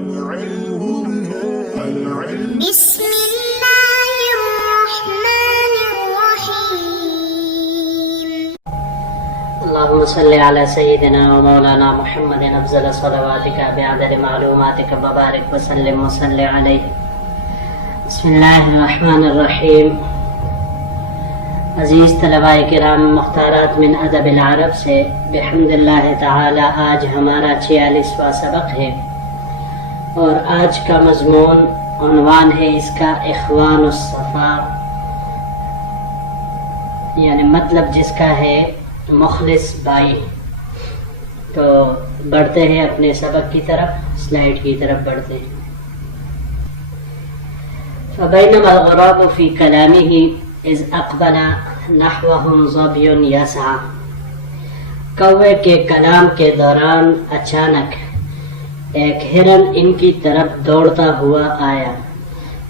بسم الله الرحمن الرحيم. اللهم صل على سيدنا ومولانا محمد افضل صلواتك بعدد معلوماتك وبارك وسلم وصل عليه. بسم اللہ الرحمن الرحیم. عزیز طلباء کرام، مختارات من ادب العرب سے بحمد اللہ تعالی آج ہمارا 46واں سبق ہے، اور آج کا مضمون عنوان ہے اس کا اخوان الصفا، یعنی مطلب جس کا ہے مخلص بھائی. تو بڑھتے ہیں اپنے سبق کی طرف، سلائیڈ کی طرف بڑھتے ہیں. فبينما الغراب في كلامه إذ أقبل نحوهم ظبي يسعى. کوے کے کلام کے دوران اچانک ایک ہرن ان کی طرف دوڑتا ہوا آیا.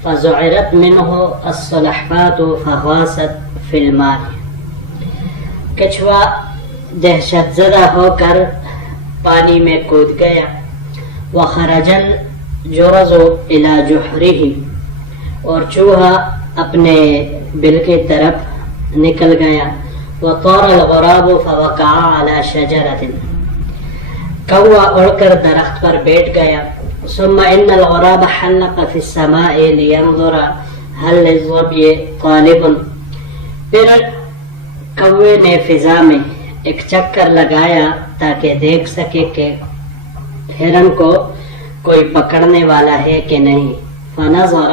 فزعرت منه السلحفاة فغاصت في الماء. کچھوا دہشت زدہ ہو کر پانی میں کود گیا. وخرج الجرز إلى جحره. اور چوہا اپنے بل کی طرف نکل گیا. وطار الغراب فوقع على شجرة. کوا اڑ کر درخت پر بیٹھ گیا. ثم ان الغراب حلق في السماء لينظر هل للظبي طالب. پھر کوے نے فضا میں ایک چکر لگایا تاکہ دیکھ سکے کہ ہرن کو کوئی پکڑنے والا ہے کہ نہیں. فنظر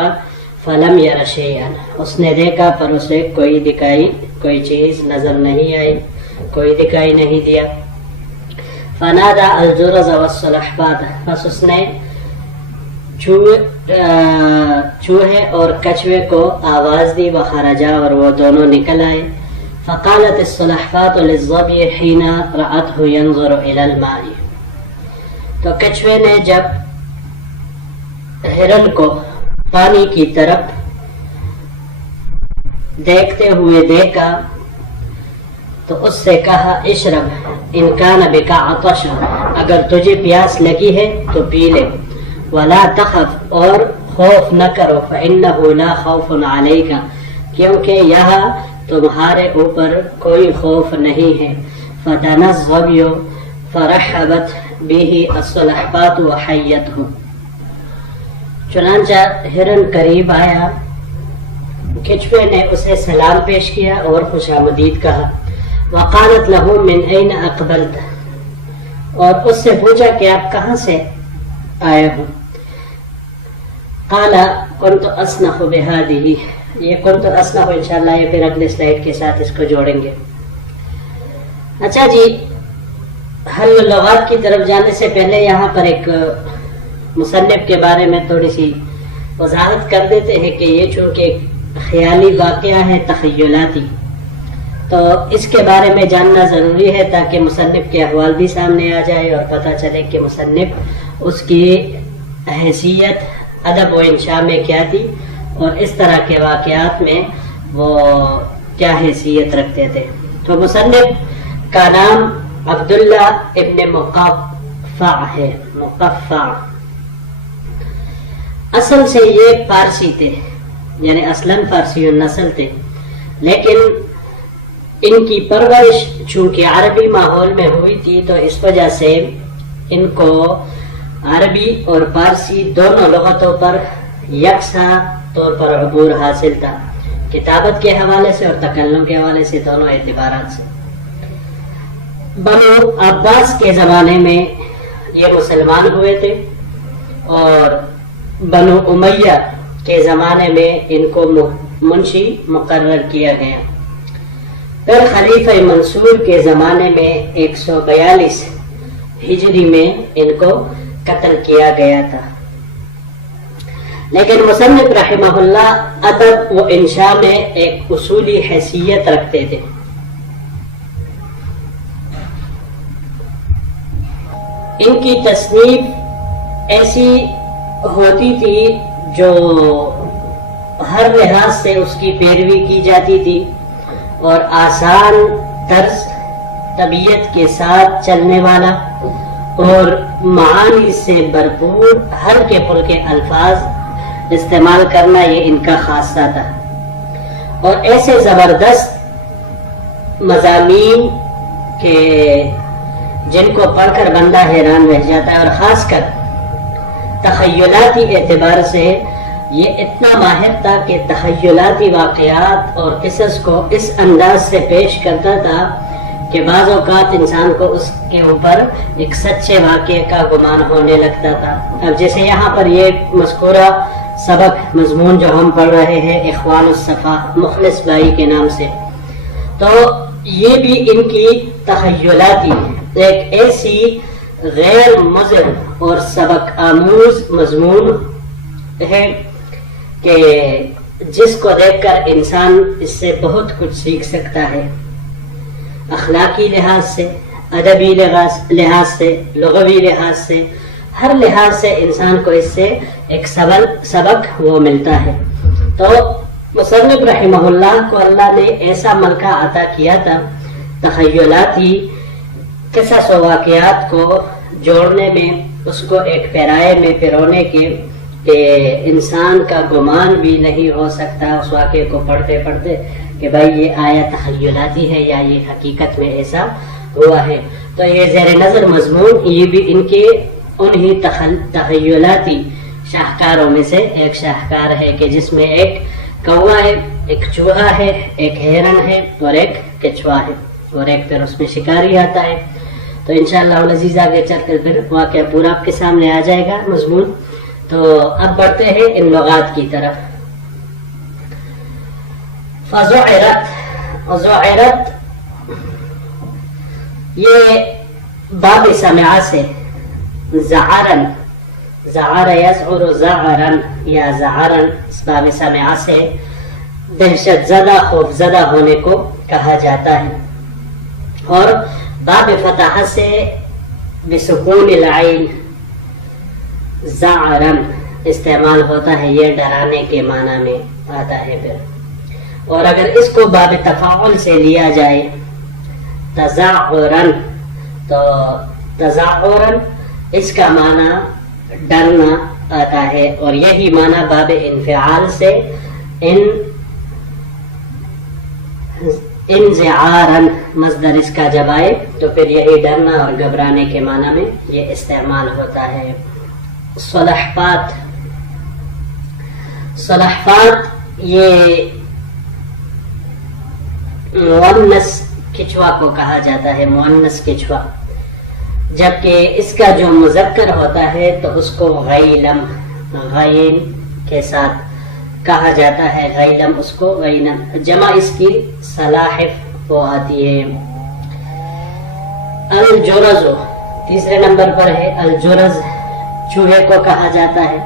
فلم یر شیئا. اس نے دیکھا پر اسے کوئی چیز نظر نہیں آئی، کوئی دکھائی نہیں دیا. فنادى الجرز والسلحفاة. بس اس نے چوہے اور کچھوے کو آواز دی. وخرجا. اور وہ دونوں نکل آئے. فقالت السلحفاة للظبي حين رأته ينظر إلى الماء. تو کچھوے نے جب ہرن کو پانی کی طرف دیکھتے ہوئے دیکھا تو اس سے کہا اشرب ان کان بک عطش. اگر تجھے پیاس لگی ہے تو پی لے. ولا تخف. اور خوف نہ کرو. فإنه لا خوف عليك. کیونکہ یہاں تمہارے اوپر کوئی خوف نہیں ہے. فدنا الظبي فرحبت به السلحفاة وحيته. چنانچہ ہرن قریب آیا، کچھوے نے اسے سلام پیش کیا اور خوش آمدید کہا. وقالت له من أين أقبلت. اور اس سے پوچھا کہ آپ کہاں سے آئے ہو. قال كنت أصنع بهذه. یہ كنت أصنع انشاءاللہ یہ پھر اگلے سلائیڈ کے ساتھ اس کو جوڑیں گے. اچھا جی، حل لغات کی طرف جانے سے پہلے یہاں پر ایک مصنف کے بارے میں تھوڑی سی وضاحت کر دیتے ہیں کہ یہ چونکہ خیالی واقعہ ہے، تخیلاتی، تو اس کے بارے میں جاننا ضروری ہے تاکہ مصنف کے احوال بھی سامنے آ جائے اور پتہ چلے کہ مصنف اس کی حیثیت ادب و انشاء میں کیا تھی اور اس طرح کے واقعات میں وہ کیا حیثیت رکھتے تھے. تو مصنف کا نام عبداللہ ابن مقفع ہے. مقفع اصل سے یہ فارسی تھے، یعنی اصلاً فارسی النسل تھے، لیکن ان کی پرورش چونکہ عربی ماحول میں ہوئی تھی تو اس وجہ سے ان کو عربی اور فارسی دونوں لغتوں پر یکساں طور پر عبور حاصل تھا، کتابت کے حوالے سے اور تکلم کے حوالے سے، دونوں اعتبارات سے. بنو عباس کے زمانے میں یہ مسلمان ہوئے تھے اور بنو امیہ کے زمانے میں ان کو منشی مقرر کیا گیا. پھر خلیفہ منصور کے زمانے میں 142 ہجری میں ان کو قتل کیا گیا تھا. لیکن مصنف رحمہ اللہ ادب و انشاء میں ایک اصولی حیثیت رکھتے تھے. ان کی تصنیف ایسی ہوتی تھی جو ہر لحاظ سے اس کی پیروی کی جاتی تھی اور آسان طرز، طبیعت کے ساتھ چلنے والا اور معانی سے بھرپور ہلکے پھلکے الفاظ استعمال کرنا یہ ان کا خاصہ تھا، اور ایسے زبردست مضامین کہ جن کو پڑھ کر بندہ حیران رہ جاتا ہے، اور خاص کر تخیلاتی اعتبار سے یہ اتنا ماہر تھا کہ تخیلاتی واقعات اور قصص کو اس انداز سے پیش کرتا تھا کہ بعض اوقات انسان کو اس کے اوپر ایک سچے واقعے کا گمان ہونے لگتا تھا۔ اب جیسے یہاں پر یہ مذکورہ سبق مضمون جو ہم پڑھ رہے ہیں اخوان الصفا مخلص بھائی کے نام سے، تو یہ بھی ان کی تخیلاتی ایک ایسی غیر مضر اور سبق آموز مضمون ہے کہ جس کو دیکھ کر انسان اس سے بہت کچھ سیکھ سکتا ہے، اخلاقی لحاظ سے، ادبی لحاظ سے، لغوی لحاظ سے، ہر لحاظ سے انسان کو اس سے ایک سبق وہ ملتا ہے۔ تو مصنف رحمہ اللہ کو اللہ نے ایسا ملکہ عطا کیا تھا تخیلاتی قصص و واقعات کو جوڑنے میں، اس کو ایک پیرائے میں پیرونے کے کہ انسان کا گمان بھی نہیں ہو سکتا اس واقعے کو پڑھتے پڑھتے کہ بھائی یہ آیا تخیلاتی ہے یا یہ حقیقت میں ایسا ہوا ہے۔ تو یہ زیر نظر مضمون یہ بھی ان کے انہی تخیلاتی شاہکاروں میں سے ایک شاہکار ہے کہ جس میں ایک کوا ہے، ایک چوہا ہے، ایک ہرن ہے اور ایک کچھوا ہے، اور ایک پھر اس میں شکاری آتا ہے۔ تو انشاءاللہ العزیز آگے چل کر پھر واقعہ پورا آپ کے سامنے آ جائے گا مضمون۔ تو اب بڑھتے ہیں ان لغات کی طرف۔ فزعرت یہ باب سمع سے زعرن، زعر یزعر زعرن یا زعرن، اس باب سمع سے دہشت زدہ خوف زدہ ہونے کو کہا جاتا ہے، اور باب فتح سے بسکون العین زعرن استعمال ہوتا ہے، یہ ڈرانے کے معنی میں آتا ہے پھر۔ اور اگر اس کو باب تفاعل سے لیا جائے تزعرن، تو تزعرن اس کا معنی ڈرنا آتا ہے، اور یہی معنی باب انفعال سے انزعارن مصدر اس کا جب آئے تو پھر یہی ڈرنا اور گھبرانے کے معنی میں یہ استعمال ہوتا ہے۔ صلحفات، صلحفات یہ مؤنث کچھوا کو کہا جاتا ہے، مؤنث کچھوا، جبکہ اس کا جو مذکر ہوتا ہے تو اس کو غیلم، غین کے ساتھ کہا جاتا ہے، غیلم اس کو غینم، جمع اس کی صلاحف وہ آتی ہے۔ الجرز تیسرے نمبر پر ہے، الجرز چوہے کو کہا جاتا ہے،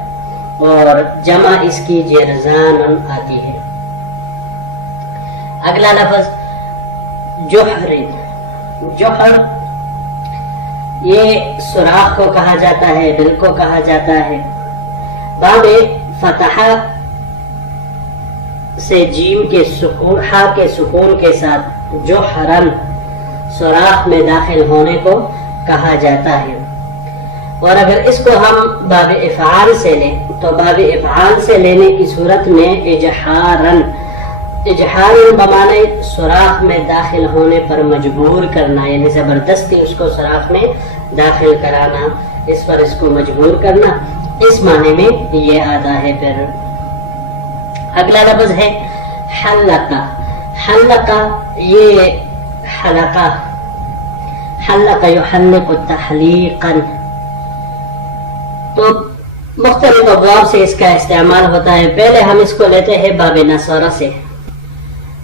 اور جمع اس کی جرزان آتی ہے۔ اگلا لفظ جوہر، جوہر یہ سوراخ کو کہا جاتا ہے، دل کو کہا جاتا ہے۔ باب فتح سے جیم کے سکون، ہا کے سکون کے ساتھ جوہرن سوراخ میں داخل ہونے کو کہا جاتا ہے۔ اور اگر اس کو ہم باب افعال سے لیں تو باب افعال سے لینے کی صورت میں اجحارن، اجحارن بمانے سوراخ میں داخل ہونے پر مجبور کرنا، یعنی زبردستی اس کو سوراخ میں داخل کرانا، اس پر اس کو مجبور کرنا، اس معنی میں یہ آتا ہے۔ پھر اگلا لفظ ہے حلقہ، حلقہ یہ حلقہ، حلقہ یحلق تحلیقا، تو مختلف ابواب سے اس کا استعمال ہوتا ہے۔ پہلے ہم اس کو لیتے ہیں باب نصرہ سے،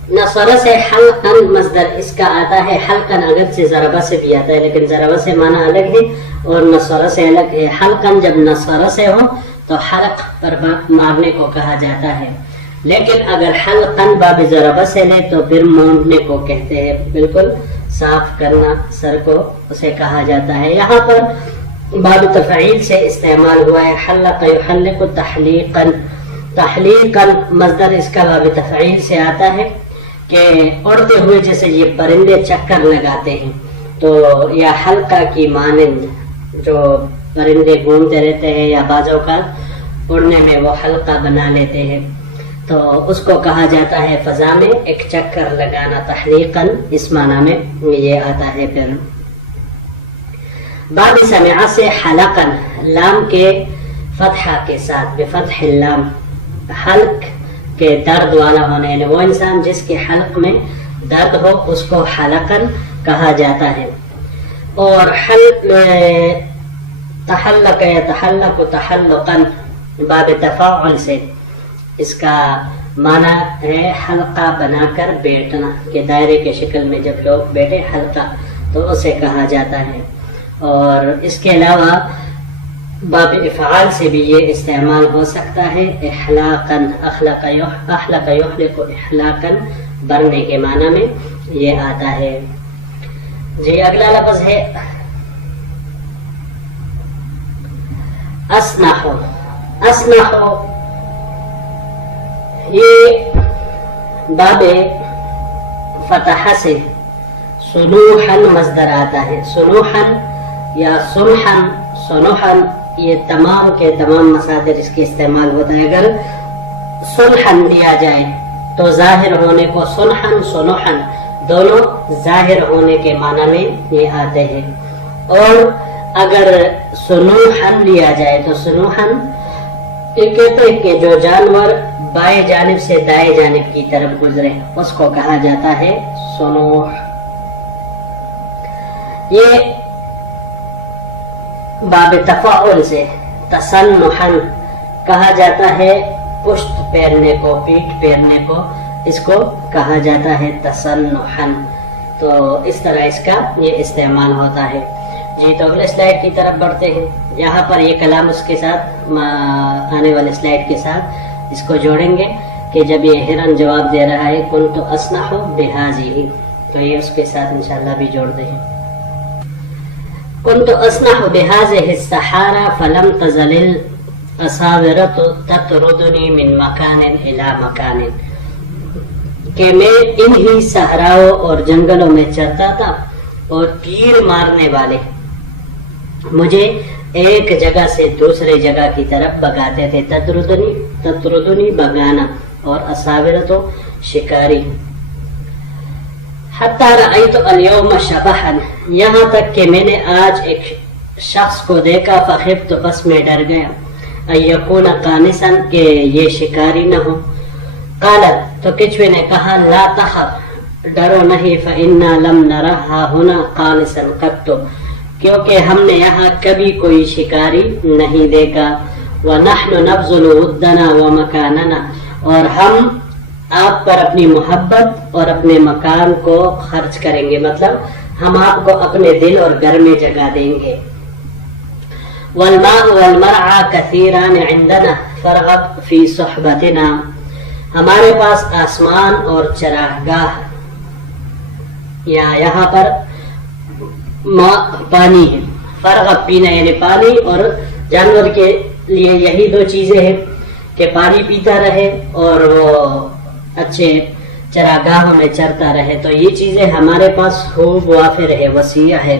نصرہ سے حلقن مصدر اس کا آتا ہے، حلقن اگر سے ضربہ سے بھی آتا ہے لیکن ضربہ سے معنی الگ ہے اور نصرہ سے الگ ہے۔ حلقن جب نصرہ سے ہو تو حلق پر مارنے کو کہا جاتا ہے، لیکن اگر حلقن باب ضربہ سے لے تو پھر مونڈنے کو کہتے ہیں، بالکل صاف کرنا سر کو اسے کہا جاتا ہے۔ یہاں پر باب تفعیل سے استعمال ہوا ہے، حلق یحلق تحلیقا، تحلیقا مصدر اس کا باب تفعیل سے آتا ہے کہ اڑتے ہوئے جیسے یہ پرندے چکر لگاتے ہیں تو یا حلقہ کی مانند جو پرندے گھومتے رہتے ہیں یا بعض اوقات اڑنے میں وہ حلقہ بنا لیتے ہیں، تو اس کو کہا جاتا ہے فضا میں ایک چکر لگانا تحلیقاً، اس معنی میں یہ آتا ہے۔ پھر باب سمع سے حلقاً، لام کے فتحہ کے ساتھ، بفتح اللام، حلق کے درد والا ہونے، یعنی وہ انسان جس کے حلق میں درد ہو اس کو حلقاً کہا جاتا ہے۔ اور تحلق یتحلق تحلقاً باب تفاعل سے اس کا معنی ہے حلقہ بنا کر بیٹھنا، کہ دائرے کے شکل میں جب لوگ بیٹھے حلقہ، تو اسے کہا جاتا ہے۔ اور اس کے علاوہ باب افعال سے بھی یہ استعمال ہو سکتا ہے، احلاقاً، احلق یحلق احلاقاً، برنے کے معنی میں یہ آتا ہے۔ جی اگلا لفظ ہے اسنح۔ اسنح یہ باب فتح سے سنوحاً مصدر آتا ہے، سنوحاً یا سنحاً، سنوحاً، یہ تمام کے تمام مصادر اس کے استعمال ہوتا ہے۔ اگر سنحاً لیا جائے تو ظاہر ہونے کو سنحاً سنوحاً دونوں ظاہر ہونے کے معنی میں یہ آتے ہیں، اور اگر سنوحاً لیا جائے تو سنوحاً یہ کہتے ہیں کہ جو جانور بائیں جانب سے دائیں جانب کی طرف گزرے اس کو کہا جاتا ہے سنوح۔ یہ باب تفاعل سے تسنحاً کہا جاتا ہے، پشت پھیرنے کو، پیٹھ پھیرنے کو، اس کو کہا جاتا ہے تسنحاً۔ تو اس طرح اس کا یہ استعمال ہوتا ہے۔ جی تو اگلے سلائیڈ کی طرف بڑھتے ہیں۔ یہاں پر یہ کلام اس کے ساتھ آنے والے سلائیڈ کے ساتھ اس کو جوڑیں گے کہ جب یہ ہرن جواب دے رہا ہے کنت اصنح بہذہ، تو یہ اس کے ساتھ انشاءاللہ بھی جوڑ دیں۔ كنت أصنع بهذه السحارة فلم تزل الأساورة تطردني من مكان إلى مكان، کہ میں انہی صحراؤں اور جنگلوں میں چلتا تھا اور تیر مارنے والے مجھے ایک جگہ سے دوسرے جگہ کی طرف بگاتے تھے۔ تطردنی بگانا، اور اساورة شکاری۔ حتی رأیت اليوم شبحا، یہاں تک کہ میں نے آج ایک شخص کو دیکھا، فخفت، بس میں ڈر گیا، ان یکون قانصا، کہ یہ شکاری نہ ہو۔ قالت، تو کچوے نے کہا، لا تخف، ڈرو نہیں، فإنا لم نرها هنا قانصا قط، کیونکہ ہم نے یہاں کبھی کوئی شکاری نہیں دیکھا۔ ونحن نبذل ودنا ومکاننا، اور ہم آپ پر اپنی محبت اور اپنے مکان کو خرچ کریں گے، مطلب ہم آپ کو اپنے دل اور گھر میں جگہ دیں گے۔ والماء والمرعى كثيران عندنا فرغب في صحبتنا، ہمارے پاس آسمان اور چراگاہ، یا یہاں پر پانی ہے، فرغب پینا یعنی پانی، اور جانور کے لیے یہی دو چیزیں ہیں کہ پانی پیتا رہے اور وہ اچھے چراگاہوں میں چرتا رہے، تو یہ چیزیں ہمارے پاس خوب وافر ہے، وسیع ہے۔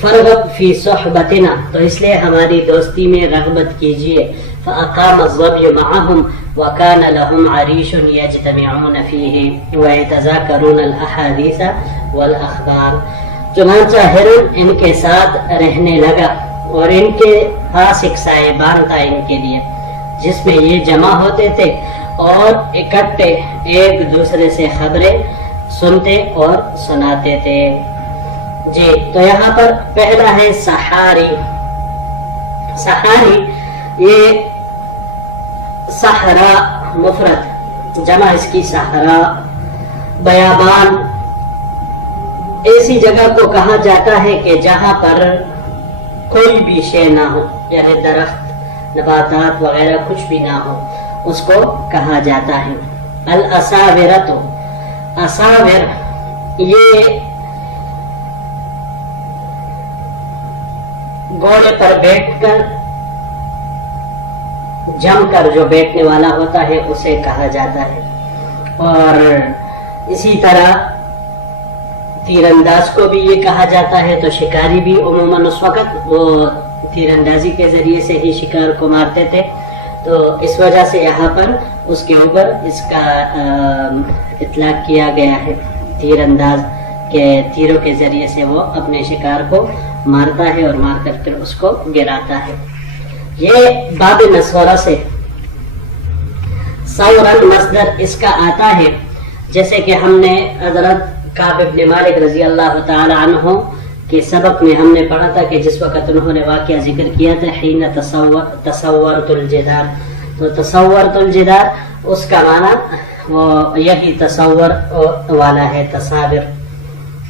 فرغب فی صحبتنا، تو اس لیے ہماری دوستی میں رغبت کیجیے۔ فاقام الظبی معهم وکان لهم عریش یجتمعون فیہ ویتذاکرون الاحادیث والاخبار، چنانچہ ہرن ان کے ساتھ رہنے لگا اور ان کے پاس ایک سائبان تھا ان کے لیے، جس میں یہ جمع ہوتے تھے اور اکٹھے ایک دوسرے سے خبریں سنتے اور سناتے تھے۔ جی تو یہاں پر پہلا ہے سحاری۔ سحاری یہ صحرا مفرد، جمع اس کی صحرا، بیابان، ایسی جگہ کو کہا جاتا ہے کہ جہاں پر کوئی بھی شے نہ ہو، یعنی درخت، نباتات وغیرہ کچھ بھی نہ ہو، اس کو کہا جاتا ہے۔ الاساورۃ، اساور یہ گھوڑے پر بیٹھ کر جم کر جو بیٹھنے والا ہوتا ہے اسے کہا جاتا ہے، اور اسی طرح تیر انداز کو بھی یہ کہا جاتا ہے. تو شکاری بھی عموماً اس وقت وہ تیر اندازی کے ذریعے سے ہی شکار کو مارتے تھے. تو اس وجہ سے یہاں پر اس کے اوپر اس کا اطلاق کیا گیا ہے. تیر انداز کے تیروں کے ذریعے سے وہ اپنے شکار کو مارتا ہے اور مار کر پھر اس کو گراتا ہے. یہ باب نسورہ سے سورن مصدر اس کا آتا ہے. جیسے کہ ہم نے حضرت کعب بن مالک رضی اللہ تعالی عنہ کے سبق میں ہم نے پڑھا تھا کہ جس وقت انہوں نے واقعہ ذکر کیا تھا حین تصورت الجدار. تو تصورت الجدار اس کا معنی وہ یہی تصور والا ہے, تصابر,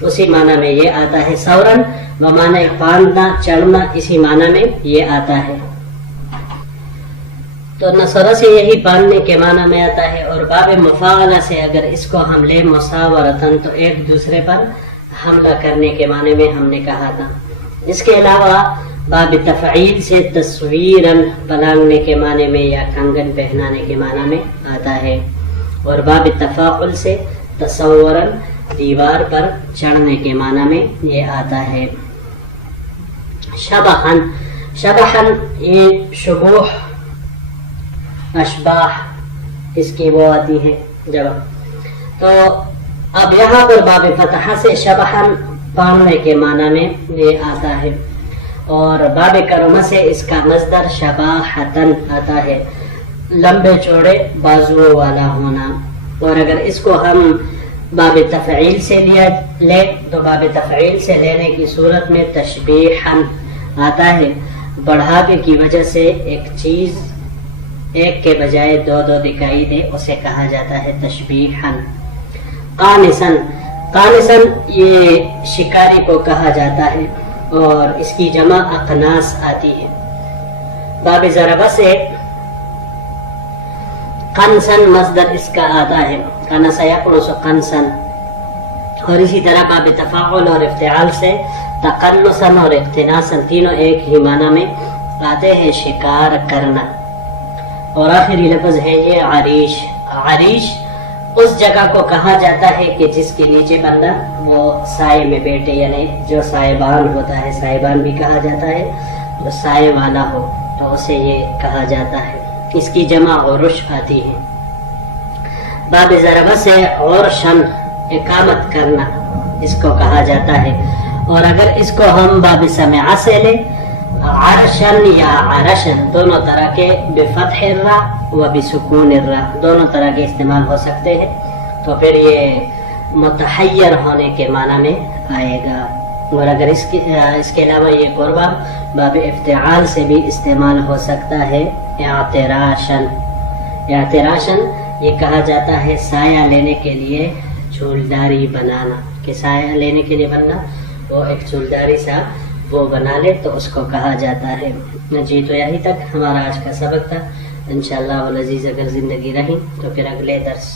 اسی معنی میں یہ آتا ہے. سورن بمعنی باندھنا, چڑھنا, اسی معنی میں یہ آتا ہے. تو نصرہ سے یہی باندھنے کے معنی میں آتا ہے. اور باب مفاعلہ سے اگر اس کو ہم لے مساورتن تو ایک دوسرے پر حملہ کرنے کے معنی میں ہم نے کہا تھا. اس کے علاوہ باب تفعیل سے تصویرن پلانگنے کے معنی میں یا کنگن پہنانے کے معنی میں آتا ہے. اور باب تفاعل سے تصورن دیوار پر چڑھنے کے معنی میں یہ آتا ہے. شبحن, شبحن یہ شبوح اشباح اس کی وہ آتی ہے جب. تو اب یہاں پر باب فتحہ سے شبحن پاڑنے کے معنی میں یہ آتا ہے. اور باب کرمہ سے اس کا مصدر شباحتن آتا ہے, لمبے چوڑے بازو والا ہونا. اور اگر اس کو ہم باب تفعیل سے لے تو باب تفعیل سے لینے کی صورت میں تشبیحن آتا ہے. بڑھاپے کی وجہ سے ایک چیز ایک کے بجائے دو دو دکھائی دے اسے کہا جاتا ہے تشبیحن. قانسن, قانسن یہ شکاری کو کہا جاتا ہے اور اس کی جمع اقناس آتی ہے. باب ضربہ سے قنسن مصدر اس کا آتا ہے, قنس یقنس قنسن. اور اسی طرح باب تفاعل اور افتعال سے تقنسن اور اقتناسن تینوں ایک ہی معنی میں آتے ہیں, شکار کرنا. اور آخری لفظ ہے یہ عریش. عریش اس جگہ کو کہا جاتا ہے کہ جس کے نیچے بندہ وہ سائے میں بیٹھے, یعنی جو سائبان ہوتا ہے, سائبان بھی کہا جاتا ہے, جو سائے والا ہو تو اسے یہ کہا جاتا ہے. اس کی جمع عرش آتی ہے. باب ضربہ سے عرشن اقامت کرنا اس کو کہا جاتا ہے. اور اگر اس کو ہم باب سمعہ سے لیں عرشن یا عرشن دونوں طرح کے بفتح الراء و بسکون الراء دونوں طرح کے استعمال ہو سکتے ہیں. تو پھر یہ متحیر ہونے کے معنی میں آئے گا. اور اگر اس کے علاوہ یہ قربان باب افتعال سے بھی استعمال ہو سکتا ہے اعتراشن. اعتراشن یہ کہا جاتا ہے سایہ لینے کے لیے چولداری بنانا, کہ سایہ لینے کے لیے بننا وہ ایک چولداری سا وہ بنا لے تو اس کو کہا جاتا ہے. جی تو یہی تک ہمارا آج کا سبق تھا. انشاءاللہ والعزیز اگر زندگی رہی تو پھر اگلے درس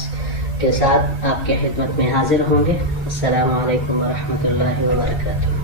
کے ساتھ آپ کے خدمت میں حاضر ہوں گے. السلام علیکم ورحمۃ اللہ وبرکاتہ.